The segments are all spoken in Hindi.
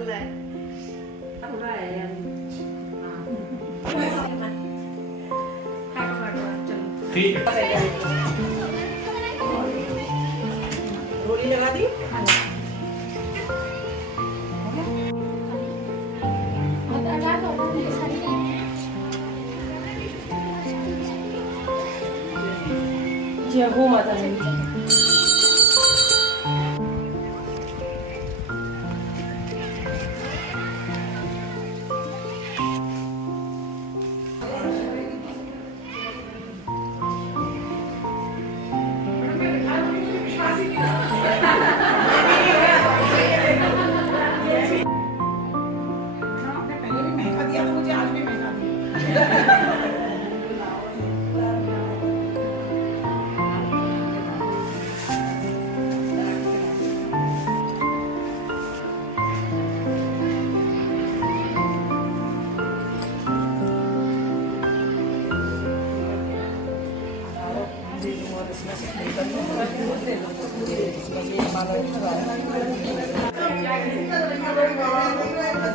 Alay. Alay yan. ठीक रोटी लगा दी जय हो माता दी।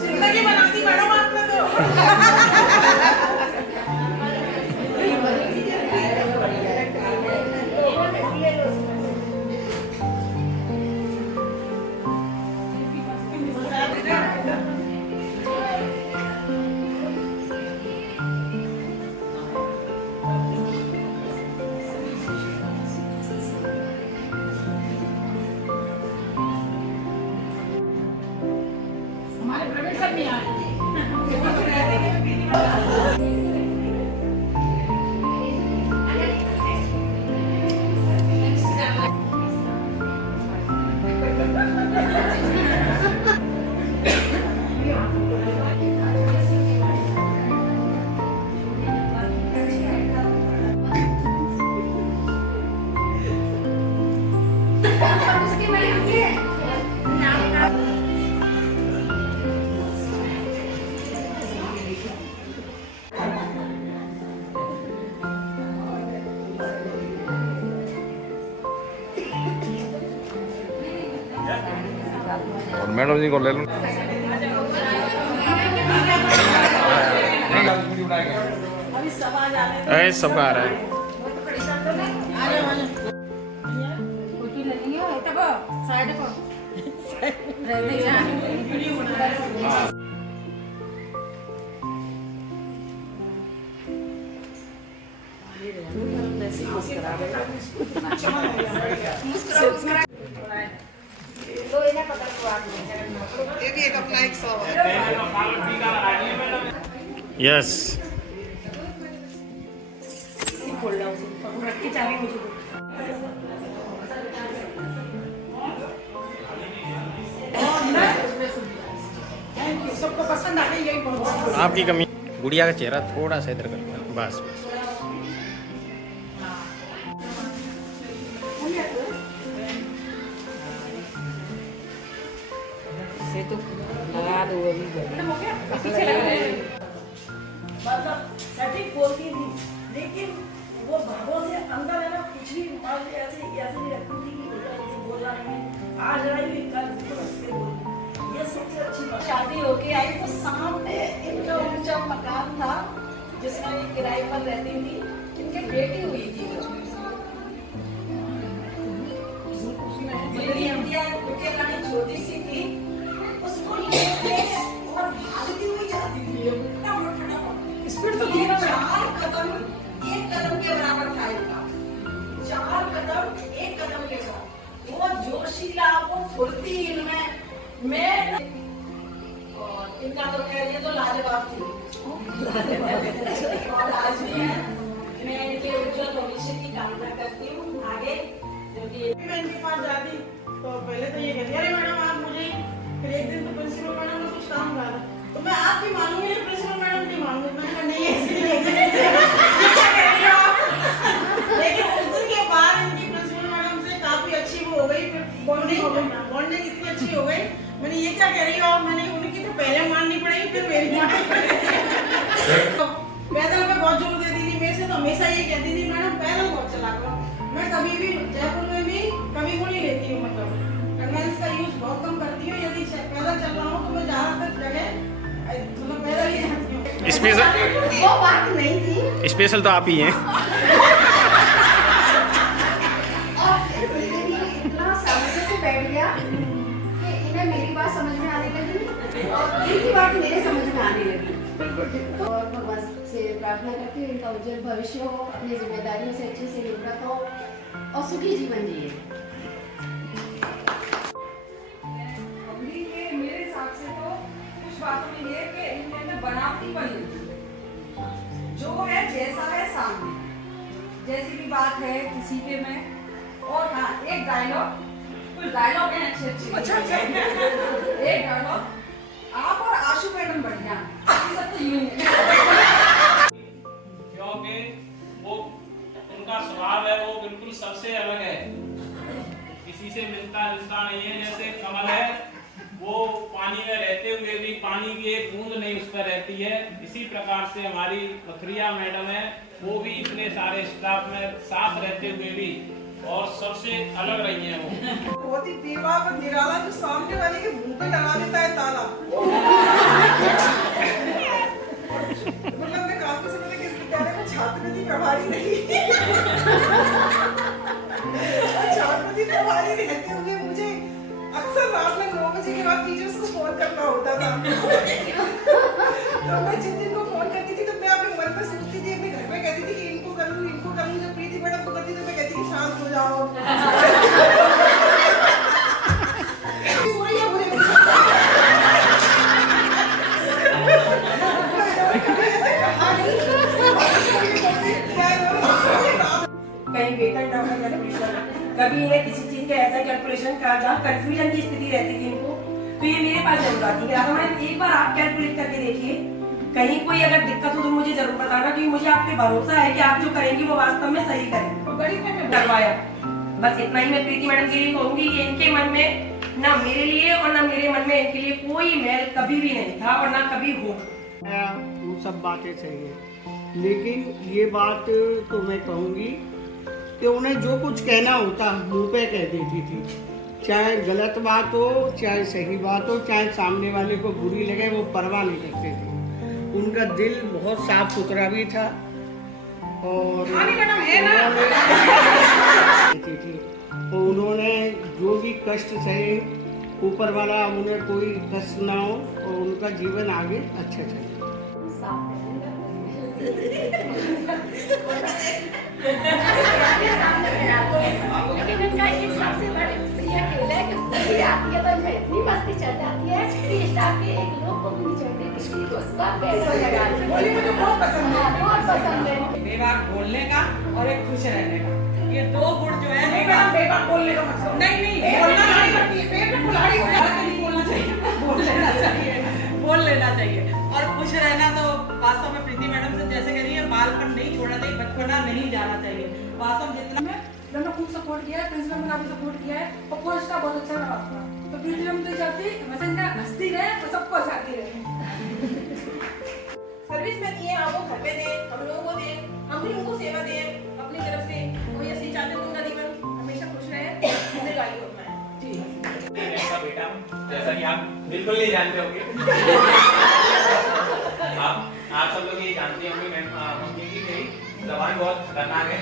जिंदगी बनाती मैडम आपने तो हमारे प्रवीण सर नहीं आए और मैडम जी को ले लो सब आ रहा है ये भी एक अपना एक सवाल यस सबको पसंद आ गई यही बहुत आपकी कमी गुड़िया का चेहरा थोड़ा सा इधर कर बस से तो लगा दो अभी मतलब सटीक बोलती थी लेकिन वो भावों से अंदर है ना कुछ भी ऐसे नहीं रखती थी कि बोल रहा नहीं आज आई हुई कल तो हंसते बोली ये सबसे अच्छी बात शादी होके आई तो सामने इनका ऊंचा मकान था जिसमें ये किराए पर रहती थी इनकी बेटी हुई थी मेरी इंडिया रानी छोटी सी थी उसको लेके और भागती हुई जाती थी स्पीड तो थी ना चार कदम एक कदम के बराबर था इनका 4 कदम एक कदम के साथ वो जोशीला वो फुर्ती इनमें मैं और इनका तो कह रही है तो लाजवाब थी और आज भी है मैं इनके उज्जवल भविष्य की कामना करती हूँ आगे क्योंकि मैं इनके पास जाती तो पहले तो ये कहती अरे मैडम आप मुझे फिर एक दिन तो प्रिंसिपल मैडम ने कुछ काम करा तो मैं आपकी मानूंगी या प्रिंसिपल मैडम की मानूंगी मैंने कहा नहीं ऐसे नहीं लेकिन उस दिन के बाद इनकी प्रिंसिपल मैडम से काफी अच्छी वो हो गई बॉन्डिंग इतनी अच्छी हो गई मैंने ये क्या कह रही हो मैंने उनकी तो पहले माननी पड़ेगी फिर मेरी माननी पड़ेगी पैदल पे बहुत जोर देती थी मेरे से तो हमेशा ये कहती थी मैडम पैदल बहुत चला करो मैं कभी भी जयपुर में भी कभी को नहीं लेती हूँ मतलब कन्वेंस का यूज बहुत कम करती हूँ यदि पैदल चल रहा हूँ तो मैं जहाँ स्पेशल वो बात नहीं थी। स्पेशल तो आप ही हैं। और फिर धीरे-धीरे इतना सामने से बैठ गया कि इन्हें मेरी बात समझ में आने लगी और इनकी बात मेरे समझ में आने लगी। और भगवान से प्रार्थना करती हूँ इनका उज्जवल भविष्य हो, अपनी जिम्मेदारियों से अच्छे से निवृत्त हो और सुखी जीवन जिए। मेरे हिसाब से तो कुछ बातों में ये कि इनमें बनावटी बनी जो है जैसा है सामने, जैसी भी बात है किसी के में। और हाँ, एक डायलॉग, कुछ डायलॉग है अच्छे। अच्छा एक डायलॉग, आप और आशु मैडम बढ़िया, सब तो यूं क्योंकि वो उनका स्वभाव है वो बिल्कुल सबसे अलग है, किसी से मिलता जुलता नहीं है। जैसे कमल है वो पानी में रहते हुए भी पानी की एक बूंद नहीं उस पर रहती है, इसी प्रकार से हमारी मथुरिया मैडम है, वो भी इतने सारे स्टाफ में साथ रहते हुए भी और सबसे अलग रही हैं वो। बहुत ही बेबाक और निराला जो सामने वाले के मुंह पे लगा देता है ताला। मतलब मैं काफी समय तक इस विद्यालय में छात्रवृत्ति प्रभारी नहीं और छात्रवृत्ति प्रभारी रहते हुए मुझे अक्सर रात में 9 बजे के बाद टीचर्स को फोन करना होता था। तो मैं जिन दिन को फोन करती थी तो मैं अपने मन में सोचती थी, अपने घर में कहती थी कि इनको कर लूं। जब प्रीति मैडम को करती तो मैं कहती थी शांत हो जाओ। कहीं वेतन न होने कैलकुलेशन, कभी इन्हें किसी चीज का ऐसा कैलकुलेशन का जहाँ कंफ्यूजन की स्थिति रहती थी इनको, तो ये मेरे पास जरूर आती है। मैडम एक बार आप कैलकुलेट करके देखिए, कहीं कोई अगर दिक्कत हो तो मुझे जरूर बताना, क्योंकि मुझे आप पे भरोसा है कि आप जो करेंगी वो वास्तव में सही करेंगे। तो गणित में करवाया, बस इतना ही मैं प्रीति मैडम के लिए कहूंगी कि इनके मन में ना मेरे लिए और ना मेरे मन में इनके लिए कोई मैल कभी भी नहीं था और ना कभी होगा। वो सब बातें सही है, लेकिन ये बात तो मैं कहूँगी कि उन्हें जो कुछ कहना होता मुंह पे कह देती थी, चाहे गलत बात हो चाहे सही बात हो, चाहे सामने वाले को बुरी लगे, वो परवाह नहीं करते थे। उनका दिल बहुत साफ सुथरा भी था और तो उन्होंने जो भी कष्ट सहे, ऊपर वाला उन्हें कोई कष्ट ना हो और उनका जीवन आगे अच्छा चले। लेकिन इनका एक सबसे बड़ी प्रिय खेल है कि पूरी आती है तो इनमें इतनी मस्ती चल जाती है कि स्टाफ के एक लोग को भी नहीं छोड़ते, किसी को उसका पैसा लगा देते। मुझे बहुत पसंद है। बहुत पसंद है। बेबाक बोलने का और एक खुश रहने का, ये दो गुण जो है। बेबाक बोलने का मतलब नहीं बोलना नहीं, पेट में कुल्हाड़ी हो जाए नहीं बोलना चाहिए, बोल लेना चाहिए। और खुश रहना तो वास्तव में प्रीति मैडम से जैसे कह रही है, बालपन नहीं छोड़ना चाहिए, बचपना नहीं जाना चाहिए। वास्तव में जितना मैंने खूब सपोर्ट किया है, प्रिंसिपल ने काफी सपोर्ट किया है और पूरा स्टाफ बहुत अच्छा लगा था। तो प्रीति मैम तो चाहती वैसे इनका हंसती रहे और सबको हंसाती रहे। सर्विस में दिए, आप वो घर पे दें, हम लोगों को दें, हम भी उनको सेवा दें अपनी तरफ से। कोई ऐसी चाहते हैं उनका जीवन हमेशा खुश रहे, दीर्घायु होता है। जी मेरा बेटा जैसा कि आप बिल्कुल नहीं जानते होंगे, आप सब लोग ये जानते होंगे, मम्मी की मेरी जबान बहुत खतरनाक है।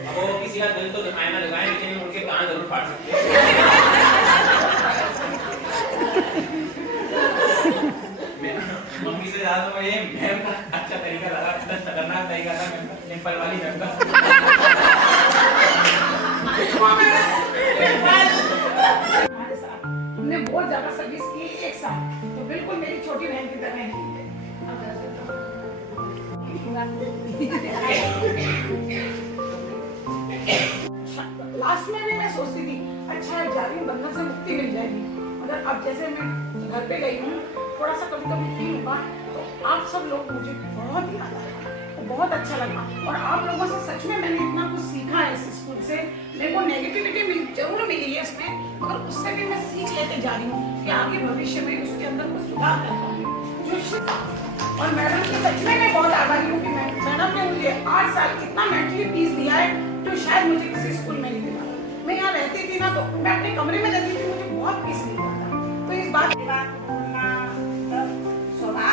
अब वो किसी का दिल तो दुखाए ना दुखाए, लेकिन उनके कान जरूर फाड़ सकते हैं। मम्मी से ज्यादा तो ये मैम का अच्छा तरीका लगा, खतरनाक तरीका था सिंपल वाली मैम का। हमने बहुत ज्यादा सर्विस की एक साल, तो बिल्कुल मेरी छोटी बहन की तरह है। लास्ट में भी मैं सोचती थी अच्छा जालिम बंधन से मुक्ति मिल जाएगी, मगर अब जैसे मैं घर पे गई हूँ थोड़ा सा कभी कभी फील हुआ, तो आप सब लोग मुझे बहुत याद आया, बहुत अच्छा लगा। और आप लोगों से सच में मैंने इतना कुछ सीखा है इस स्कूल से। मेरे को नेगेटिविटी जरूर मिली है इसमें, मगर उससे भी मैं सीख लेते जा रही हूँ कि आगे भविष्य में उसके अंदर कुछ सुधार कर पाऊंगी। और मैडम की सच में मैं बहुत आभारी हूँ कि मैडम ने मुझे 8 साल इतना मेंटली पीस दिया है जो शायद मुझे किसी स्कूल में नहीं मिला। मैं यहाँ रहती थी ना, तो मैं अपने कमरे में रहती थी, मुझे बहुत पीस मिलता था। तो इस बात स्वभाव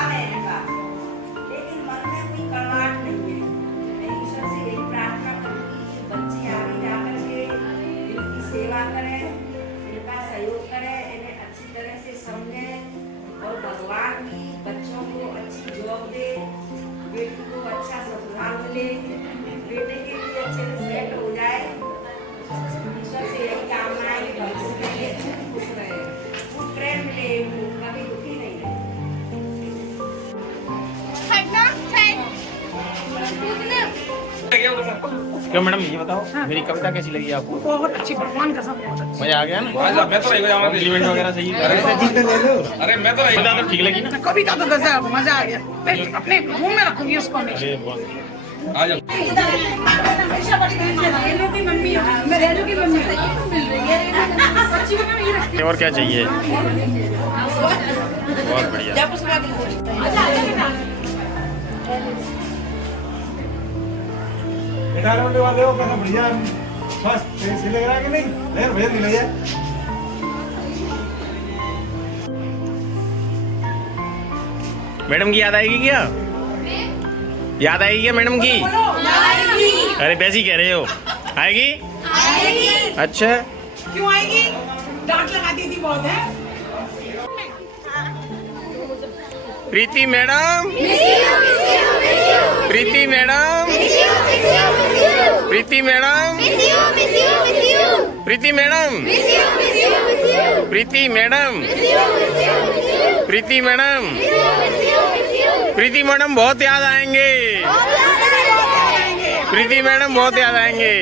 भगवान भी बच्चों को अच्छी जॉब दे, बेटी को अच्छा ससुराल मिले, बेटे के लिए अच्छे से सेट हो जाए। ईश्वर से यही कामना है कि भविष्य में ये अच्छे से खुश रहे, खूब प्रेम मिले, कभी दुखी नहीं रहे। क्यों मैडम ये बताओ मेरी कविता कैसी लगी आपको? बहुत अच्छी, भगवान कसम बहुत अच्छी। मजा आ गया ना? मैं तो कॉम्प्लीमेंट वगैरह सही है? अरे मैं तो कविता तो ठीक लगी ना? कविता तो गजब, मजा आ गया। मैं अपने मुंह में रखूंगी उसको हमेशा। अरे बहुत आ जाओ। हमेशा बड़ी बहन है, रेनू की मम्मी है, मैं रेनू की मम्मी हूँ। सच्ची में मैं यही रखती और क्या चाहिए? बहुत बढ़िया। रिटायरमेंट वाले हो कैसा बढ़िया स्वस्थ से लग रहा है कि नहीं? नहीं भैया नहीं लगे। मैडम की याद आएगी क्या? याद आएगी क्या मैडम की? अरे वैसे ही कह रहे हो, आएगी? अच्छा क्यों आएगी? डांट लगाती थी बहुत है। प्रीति मैडम, प्रीति मैडम, प्रीति मैडम, प्रीति मैडम, प्रीति मैडम, प्रीति मैडम, प्रीति मैडम बहुत याद आएंगे, प्रीति मैडम बहुत याद आएंगे।